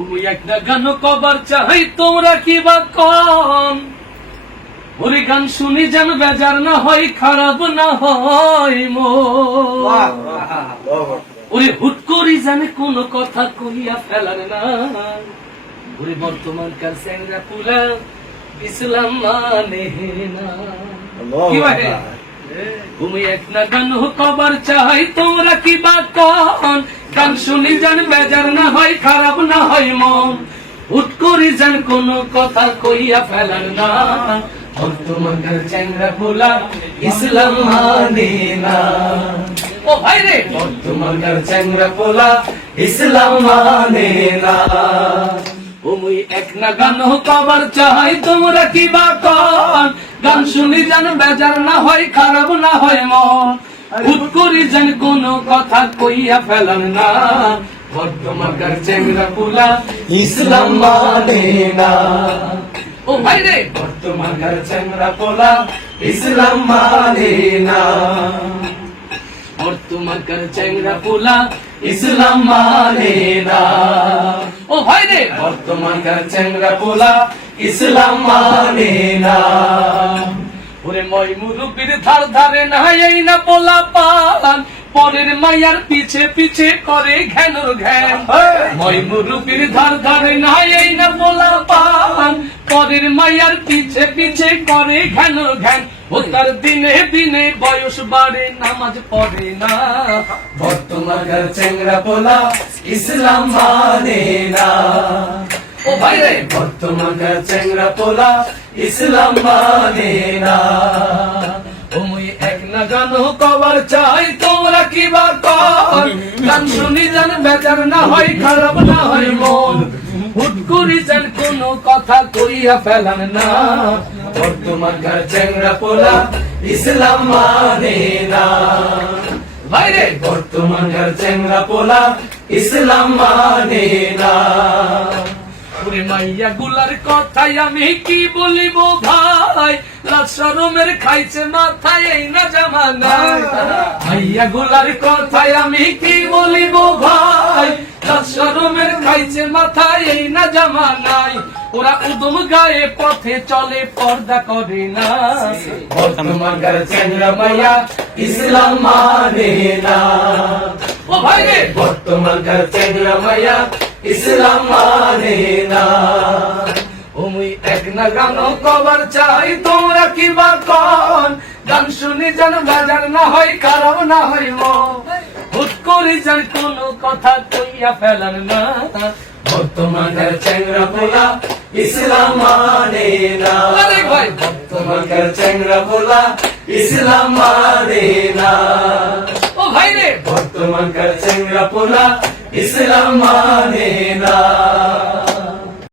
ঘুমিয়ে একটা গান কবার চাই তোমরা কি বা কন ওরে গান শুনি যেন বেজার না হয় খারাপ না হয় মন ওরে হুট করি জানে কোন কথা কইয়া ফেলার না ওরে বর্তমানকার স্যাংরা পুরা ইসলাম মানে না কি ভাই তুমি এক না গান কবার চাই তোমরা কি বা কন গান শুনি যেন বেজার না হয় খারাপ না হয় মন হুট করি যেন কোন কথা কইয়া ফেলার না বর্তমানকার চ্যাংরা পোলা ইসলাম মানে না ও ভাই রে বর্তমানকার চ্যাংরা পোলা ইসলাম মানে না ওই এক না গান কবার চাই তোমরা কি বা কন গান শুনি যেন বেজার না হয় খারাপ না হয় মন হুট করি যেন কোন কথা কইয়া ফেলার না বর্তমানকার চ্যাংরা পোলা ইসলাম মানে না ও ভাই রে বর্তমানকার চ্যাংরা পোলা ইসলাম মানে না বর্তমানকার চ্যাংরা পোলা ইসলাম মানে না ও ভাই রে বর্তমানকার চ্যাংরা পোলা ইসলাম মানে না ওরে মই মুরুব্বির ধার ধারে না এই না পোলা পান পরের মায়ার পিছে পিছে করে ঘ্যানোর ঘ্যান মই মুরুব্বির ধার ধারে না এই না পোলা পান পরের মায়ার পিছে পিছে করে ঘ্যানোর ঘ্যান ও তার দিনে দিনে বয়স বাড়ে নামাজ পড়ে না বর্তমানকার চ্যাংরা পোলা ইসলাম মানে না ও ভাই রে বর্তমানকার চ্যাংরা পোলা ইসলাম মানে না ওই এক না গান কবার চাই তোমরা কি বা কন গান শুনি যেন বেজার না হয় খারাপ না হয় মন হুট করি যেন কোন কথা কইয়া ফেলান না বর্তমানকার চ্যাংরা পোলা ইসলাম মানে না ভাই রে বর্তমানকার চ্যাংরা পোলা ইসলাম মানে না ওরে মাইয়া গুলার কথাই আমি কি বলিব ভাই লাজ শরমের খাইছে মাথায় এই না জামানায় মাইয়া গুলার কথাই আমি কি বলিব ভাই লাজ শরমের খাইছে মাথায় এই না জামানায় ওরা উদম গায়ে পথে চলে পর্দা করে না বর্তমানকার চ্যাংরা মাইয়া ইসলাম মানে না ও ভাই রে বর্তমানকার চ্যাংরা মাইয়া ইসলাম মানে না ওই এক না গান কবার চাই তোমরা কি বা কন গান শুনি যেন বেজার না হয় খারাপ না হয় মন হুট করে যেন কোন কথা কইয়া ফেলার না বর্তমানকার চ্যাংরা পোলা ইসলাম মানে না ভাই বর্তমানকার চ্যাংরা পোলা ইসলাম মানে না ও ভাই রে বর্তমানকার চ্যাংরা পোলা ইসলাম মানে না